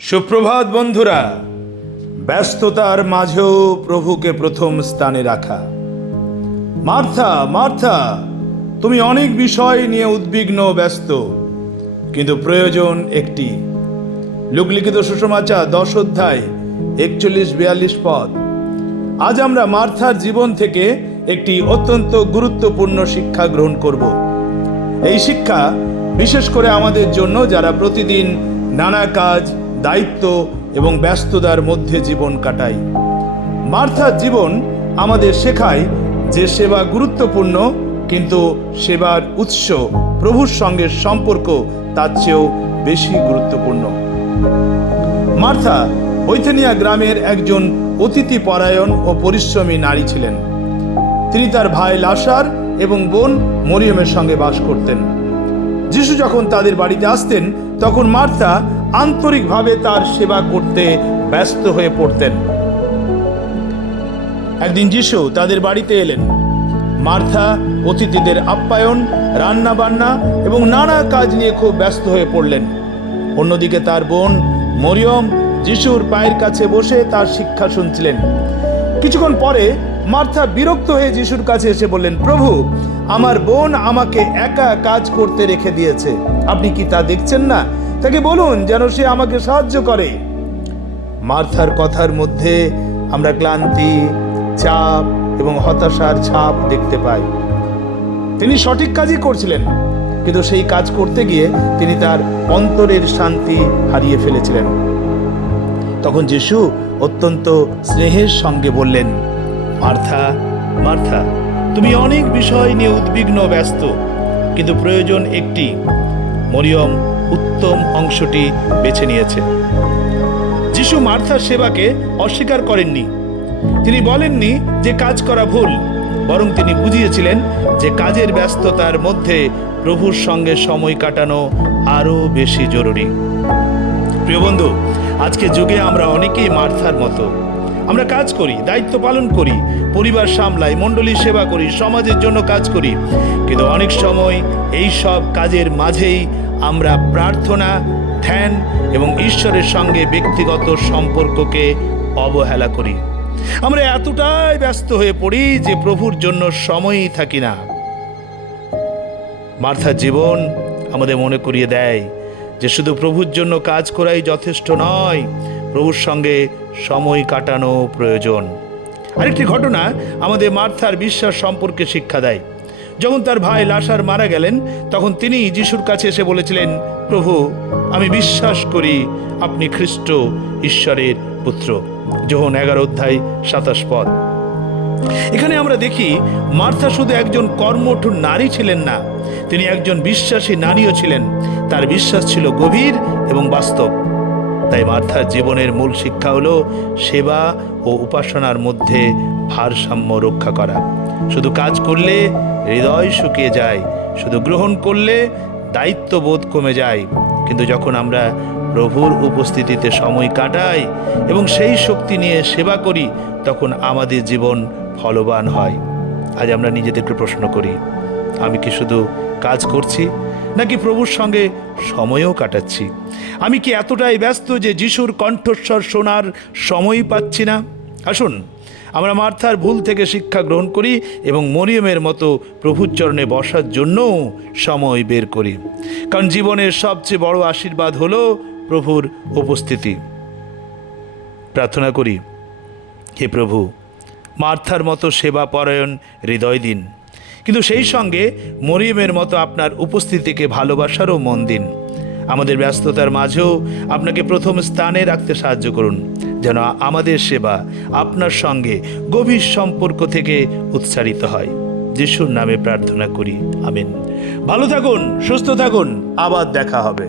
সুপ্রভাত বন্ধুরা। ব্যস্ততার মাঝেও প্রভুকে প্রথম স্থানে রাখা। মার্থা, মার্থা, তুমি অনেক বিষয় নিয়ে উদ্বিগ্ন ব্যস্ত, কিন্তু প্রয়োজন একটি। লূক লিখিত সুসমাচার 10 অধ্যায় 41-42 পদ। আজ আমরা মার্থার জীবন থেকে একটি অত্যন্ত গুরুত্বপূর্ণ শিক্ষা গ্রহণ করব। এই শিক্ষা বিশেষ করে আমাদের জন্য যারা প্রতিদিন নানা কাজ, দায়িত্ব এবং ব্যস্ততার মধ্যে জীবন কাটাই। মার্থার জীবন আমাদের শেখায় যে সেবা গুরুত্বপূর্ণ, কিন্তু সেবার উৎস প্রভুর সঙ্গে সম্পর্ক তার চেয়েও বেশি গুরুত্বপূর্ণ। মার্থা বৈথানিয়া গ্রামের একজন অতিথি পরায়ণ ও পরিশ্রমী নারী ছিলেন। তিনি তার ভাই লাসার এবং বোন মরিয়মের সঙ্গে বাস করতেন। যিশু যখন তাদের বাড়িতে আসতেন তখন মার্থা আন্তরিকভাবে তার সেবা করতে ব্যস্ত হয়ে পড়তেন। একদিন যিশু তাদের বাড়িতে এলেন। মার্থা অতিথিদের আপ্যায়ন, রান্না বান্না এবং নানা কাজ নিয়ে খুব ব্যস্ত হয়ে পড়লেন। অন্যদিকে তার বোন মরিয়ম যিশুর পায়ের কাছে বসে তার শিক্ষা শুনছিলেন। কিছুক্ষণ পরে মার্থা বিরক্ত হয়ে যিশুর কাছে এসে বললেন, প্রভু, আমার বোন আমাকে একা কাজ করতে রেখে দিয়েছে। আপনি কি তা দেখছেন না? তাকে বলুন যেন সে আমাকে সাহায্য করে। মার্থার কথার মধ্যে আমরা ক্লান্তি, চাপ এবং হতাশার ছাপ দেখতে পাই। তিনি সঠিক কাজই করছিলেন, কিন্তু সেই কাজ করতে গিয়ে তিনি তার অন্তরের শান্তি হারিয়ে ফেলেছিলেন। তখন যিশু অত্যন্ত স্নেহের সঙ্গে বললেন, মার্থা, মার্থা, তুমি অনেক বিষয় নিয়ে উদ্বিগ্ন ব্যস্ত, কিন্তু প্রয়োজন একটি। মরিয়ম উত্তম অংশটি বেছে নিয়েছে। যিশু মার্থার সেবাকে অস্বীকার করেননি। তিনি বলেননি যে কাজ করা ভুল, বরং তিনি বুঝিয়েছিলেন যে কাজের ব্যস্ততার মধ্যে প্রভুর সঙ্গে সময় কাটানো আরো বেশি জরুরি। প্রিয় বন্ধু, আজকে যুগে আমরা অনেকেই মার্থার মতো। আমরা কাজ করি, দায়িত্ব পালন করি, পরিবার সামলাই, মণ্ডলীর সেবা করি, সমাজের জন্য কাজ করি, কিন্তু অনেক সময় এই সব কাজের মাঝেই আমরা প্রার্থনা, ধ্যান এবং ঈশ্বরের সঙ্গে ব্যক্তিগত সম্পর্ককে অবহেলা করি। আমরা এতটাই ব্যস্ত হয়ে পড়ি যে প্রভুর জন্য সময়ই থাকি না। মার্থার জীবন আমাদের মনে করিয়ে দেয় যে শুধু প্রভুর জন্য কাজ করাই যথেষ্ট নয়, প্রভুর সঙ্গে সময় কাটানো প্রয়োজন। আরেকটি ঘটনা আমাদের মার্থার বিশ্বাস সম্পর্কে শিক্ষা দেয়। যখন তার ভাই লাসার মারা গেলেন তখন তিনি যিশুর কাছে এসে বলেছিলেন, প্রভু, আমি বিশ্বাস করি আপনি খ্রিস্ট, ঈশ্বরের পুত্র। যোহন 11 অধ্যায় 27 পদ। এখানে আমরা দেখি মার্থা শুধু একজন কর্মঠ নারী ছিলেন না, তিনি একজন বিশ্বাসী নারীও ছিলেন। তার বিশ্বাস ছিল গভীর এবং বাস্তব। তাই মার্থার জীবনের মূল শিক্ষা হলো সেবা ও উপাসনার মধ্যে ভারসাম্য রক্ষা করা। শুধু কাজ করলে হৃদয় শুকিয়ে যায়, শুধু গ্রহণ করলে দায়িত্ববোধ কমে যায়, কিন্তু যখন আমরা প্রভুর উপস্থিতিতে সময় কাটাই এবং সেই শক্তি নিয়ে সেবা করি, তখন আমাদের জীবন ফলবান হয়। আজ আমরা নিজেদেরকে প্রশ্ন করি, আমি কি শুধু কাজ করছি, নাকি প্রভুর সঙ্গে সময়ও কাটাচ্ছি? আমি কি এতটাই ব্যস্ত যে যিশুর কণ্ঠস্বর শোনার সময় পাচ্ছি না? আসুন আমরা মার্থার ভুল থেকে শিক্ষা গ্রহণ করি এবং মরিয়মের মতো প্রভুর চরণে বসার জন্য সময় বের করি। কারণ জীবনের সবচেয়ে বড় আশীর্বাদ হলো প্রভুর উপস্থিতি। প্রার্থনা করি, হে প্রভু, মার্থার মতো সেবা পরায়ণ হৃদয় দিন, কিন্তু সেই সঙ্গে মরিয়মের মতো আপনার উপস্থিতিকে ভালোবাসারও মন দিন। আমাদের ব্যস্ততার মাঝেও আপনাকে প্রথম স্থানে রাখতে সাহায্য করুন, যেন আমাদের সেবা আপনার সঙ্গে গভীর সম্পর্ক থেকে উৎসারিত হয়। যিশুর নামে প্রার্থনা করি, আমিন। ভালো থাকুন, সুস্থ থাকুন, আবার দেখা হবে।